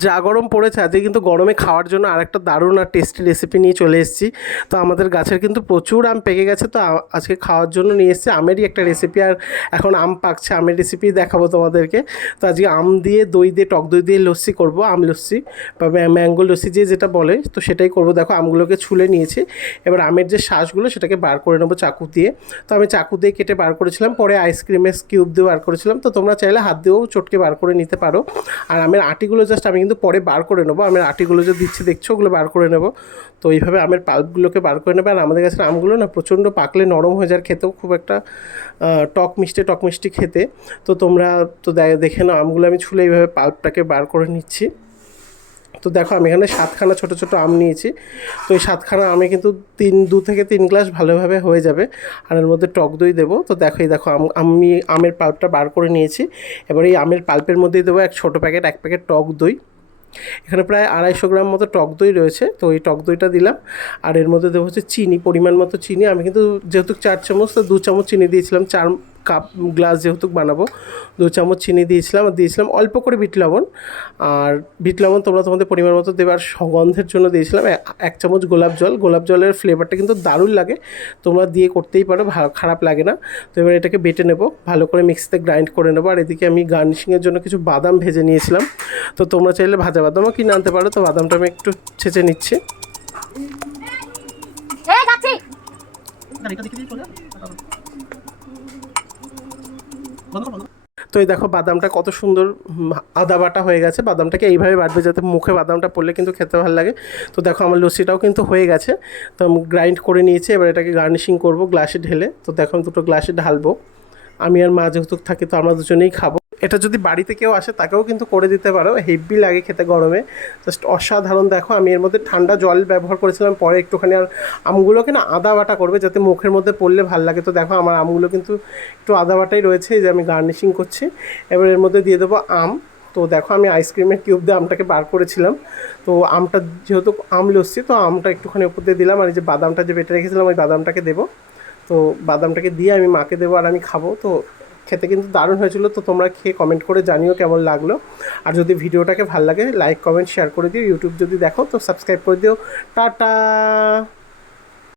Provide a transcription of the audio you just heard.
যা গরম পড়েছে, আজকে কিন্তু গরমে খাওয়ার জন্য আরেকটা দারুণ আর টেস্টি রেসিপি নিয়ে চলে এসেছি। তো আমাদের গাছের কিন্তু প্রচুর আম পেকে গেছে, তো আজকে খাওয়ার জন্য নিয়ে এসেছি। আমেরই একটা রেসিপি আর এখন আম পাকছে, আমের রেসিপি দেখাবো তোমাদেরকে। তো আজকে আম দিয়ে দই দিয়ে, টক দই দিয়ে লস্যি করব, আম লস্যি বা ম্যা- ম্যাঙ্গো লস্যি যে যেটা বলে, তো সেটাই করব। দেখো, আমগুলোকে ছুলে নিয়েছি। এবার আমের যে শ্বাসগুলো সেটাকে বার করে নেব চাকু দিয়ে। তো আমি চাকু দিয়ে কেটে বার করেছিলাম, পরে আইসক্রিমের কিউব দিয়ে বার করেছিলাম। তো তোমরা চাইলে হাত দিয়েও চটকে বার করে নিতে পারো। আর আমের আটিগুলো জাস্ট আমি কিন্তু পরে বার করে নেব। আমের আটিগুলো যে দিচ্ছি, দেখছ? ওগুলো বার করে নেব। তো এইভাবে আমের পাল্পগুলোকে বার করে নেবে। আর আমাদের কাছে আমগুলো না প্রচণ্ড পাকলে নরম হয়ে যায় খেতেও। খুব একটা টক মিষ্টি টক মিষ্টি খেতে। তো তোমরা তো দেখে নাও, আমগুলো আমি ছুলে এইভাবে পাল্পটাকে বার করে নিচ্ছি। তো দেখো, আমি এখানে সাতখানা ছোট ছোট আম নিয়েছি। তো এই সাতখানা আমে কিন্তু তিন, দু থেকে তিন গ্লাস ভালোভাবে হয়ে যাবে। আর এর মধ্যে টক দই দেবো। তো দেখো, এই দেখো, আম- আমি আমের পাল্পটা বার করে নিয়েছি। এবার এই আমের পাল্পের মধ্যেই দেবো এক ছোটো প্যাকেট, এক প্যাকেট টক দই। এখানে প্রায় আড়াইশো গ্রাম মতো টক দই রয়েছে। তো এই টক দইটা দিলাম। আর এর মধ্যে দেবো হচ্ছে চিনি, পরিমাণ মতো চিনি। আমি কিন্তু যেহেতু চার চামচ, তো দু চামচ চিনি দিয়েছিলাম। চার কাপ গ্লাস যেহেতু বানাবো দু চামচ চিনি দিয়েছিলাম আর দিয়েছিলাম অল্প করে বিট লবণ। আর বিট লবণ তোমরা তোমাদের পরিমাণ মতো দেবার সুগন্ধের জন্য দিয়েছিলাম এক চামচ গোলাপ জল। গোলাপ জলের ফ্লেভারটা কিন্তু দারুণ লাগে তোমরা দিয়ে করতেই পারো ভালো খারাপ লাগে না। তো এবার এটাকে বেটে নেব ভালো করে মিক্সিতে গ্রাইন্ড করে নেব। আর এদিকে আমি গার্নিশিংয়ের জন্য কিছু বাদাম ভেজে নিয়েছিলাম। তো তোমরা চাইলে ভাজা বাদামও কিনে আনতে পারো তো বাদামটা আমি একটু ছেঁচে নিচ্ছি। এই যাচ্ছি। তো এই দেখো বাদামটা কত সুন্দর আদা বাটা হয়ে গেছে। বাদামটাকে এইভাবে বাটবে যাতে মুখে বাদামটা পড়লে কিন্তু খেতে ভালো লাগে। তো দেখো আমার লস্যিটাও কিন্তু হয়ে গেছে। তো আমি গ্রাইন্ড করে নিয়েছি, এবার এটাকে গার্নিশিং করব গ্লাসে ঢেলে। তো দেখো আমি দুটো গ্লাসে ঢালবো। আমি আর মা যেহেতু থাকি, তো আমরা দুজনেই খাব। এটা যদি বাড়িতে কেউ আসে, তাকেও কিন্তু করে দিতে পারো। হেভি লাগে খেতে গরমে। জাস্ট অসাধারণ। দেখো, আমি এর মধ্যে ঠান্ডা জল ব্যবহার করেছিলাম। পরে একটুখানি আর আমগুলোকে না আদা বাটা করবে, যাতে মুখের মধ্যে পড়লে ভালো লাগে। তো দেখো, আমার আমগুলো কিন্তু একটু আদা বাটাই রয়েছে যে আমি গার্নিশিং করছি। এবার এর মধ্যে দিয়ে দেবো আম। তো দেখো, আমি আইসক্রিমের কিউব দিয়ে আমটাকে বার করেছিলাম। তো আমটা যেহেতু আম লস্যি, তো আমটা একটুখানি উপর দিয়ে দিলাম। আর এই যে বাদামটা যে বেটে রেখেছিলাম, ওই বাদামটাকে দেবো। তো বাদামটাকে দিয়ে আমি মাকে দেবো, আর আমি খাব। তো খেতে কিন্তু দারুণ হয়েছিল, তো তোমরা খেয়ে কমেন্ট করে জানিও কেমন লাগল। আর যদি ভিডিওটাকে ভালো লাগে লাইক কমেন্ট শেয়ার করে দিও। ইউটিউব যদি দেখো, তো সাবস্ক্রাইব করে দিও। টাটা!